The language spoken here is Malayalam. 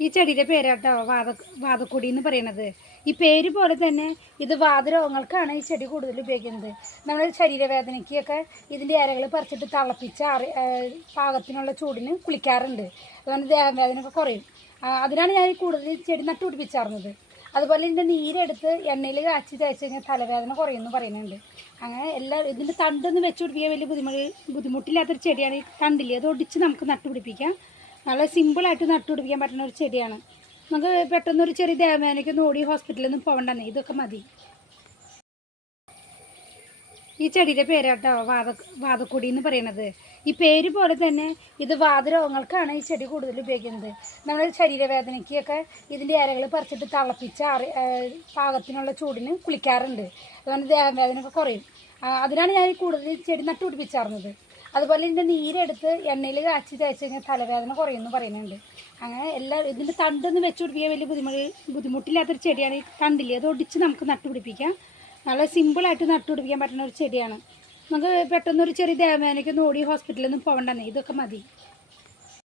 ഈ ചെടിയുടെ പേരാട്ടോ വാത വാതക്കൊടി എന്ന് പറയണത്. ഈ പേര് പോലെ തന്നെ ഇത് വാതരോഗങ്ങൾക്കാണ് ഈ ചെടി കൂടുതൽ ഉപയോഗിക്കുന്നത്. നമ്മൾ ശരീരവേദനയ്ക്കൊക്കെ ഇതിന്റെ ഇലകൾ പറിച്ചിട്ട് തിളപ്പിച്ച് അറി പാകത്തിനുള്ള ചൂടിന് കുളിക്കാറുണ്ട്. അതുകൊണ്ട് ദേഹവേദനയൊക്കെ കുറയും. അതിനാണ് ഞാൻ കൂടുതൽ ചെടി നട്ടുപിടിപ്പിച്ചാറുന്നത് അതുപോലെ ഇതിന്റെ നീരെടുത്ത് എണ്ണയിൽ കാച്ചി തേച്ച് കഴിഞ്ഞാൽ തലവേദന കുറയുമെന്ന് പറയുന്നുണ്ട്. അങ്ങനെ എല്ലാ ഇതിന്റെ തണ്ടൊന്നും വെച്ച് പിടിപ്പിക്കാൻ വലിയ ബുദ്ധിമുട്ട് ബുദ്ധിമുട്ടില്ലാത്തൊരു ചെടിയാണ് ഈ തണ്ടില്ലേ അത് ഒടിച്ച് നമുക്ക് നട്ടുപിടിപ്പിക്കാം. നല്ല സിമ്പിളായിട്ട് നട്ടുപിടിപ്പിക്കാൻ പറ്റുന്ന ഒരു ചെടിയാണ്. നമുക്ക് പെട്ടെന്ന് ഒരു ചെറിയ ദേവനയ്ക്കൊന്നും ഓടി ഹോസ്പിറ്റലിൽ ഒന്നും പോകണ്ടെന്നേ ഇതൊക്കെ മതി. ഈ ചെടിയുടെ പേരാട്ടോ വാത വാതക്കൊടി എന്ന് പറയണത് ഈ പേര് പോലെ തന്നെ ഇത് വാതരോഗങ്ങൾക്കാണ് ഈ ചെടി കൂടുതൽ ഉപയോഗിക്കുന്നത്. നമ്മൾ ശരീരവേദനയ്ക്കൊക്കെ ഇതിന്റെ ഇലകൾ പറിച്ചിട്ട് തിളപ്പിച്ച് അറി പാകത്തിനുള്ള ചൂടിന് കുളിക്കാറുണ്ട്. അതുകൊണ്ട് ദേഹവേദനയൊക്കെ കുറയും. അതിനാണ് ഞാൻ കൂടുതൽ ചെടി നട്ടുപിടിപ്പിച്ചാർന്നത് അതുപോലെ ഇതിന്റെ നീരെടുത്ത് എണ്ണയിൽ കാച്ചി തേച്ച് കഴിഞ്ഞാൽ തലവേദന കുറയുമെന്ന് പറയുന്നുണ്ട്. അങ്ങനെ എല്ലാ ഇതിന്റെ തണ്ടൊന്നും വെച്ച് പിടിപ്പിക്കാൻ വലിയ ബുദ്ധിമുട്ട് ബുദ്ധിമുട്ടില്ലാത്തൊരു ചെടിയാണ് ഈ തണ്ടില്ലേ അത് ഒടിച്ച് നമുക്ക് നട്ടുപിടിപ്പിക്കാം. നല്ല സിമ്പിളായിട്ട് നട്ടുപിടിപ്പിക്കാൻ പറ്റുന്ന ഒരു ചെടിയാണ്. നമുക്ക് പെട്ടെന്ന് ഒരു ചെറിയ ദേവേനയ്ക്കൊന്നും ഓടി ഹോസ്പിറ്റലിൽ ഒന്നും പോകണ്ടെന്നേ. ഇതൊക്കെ മതി.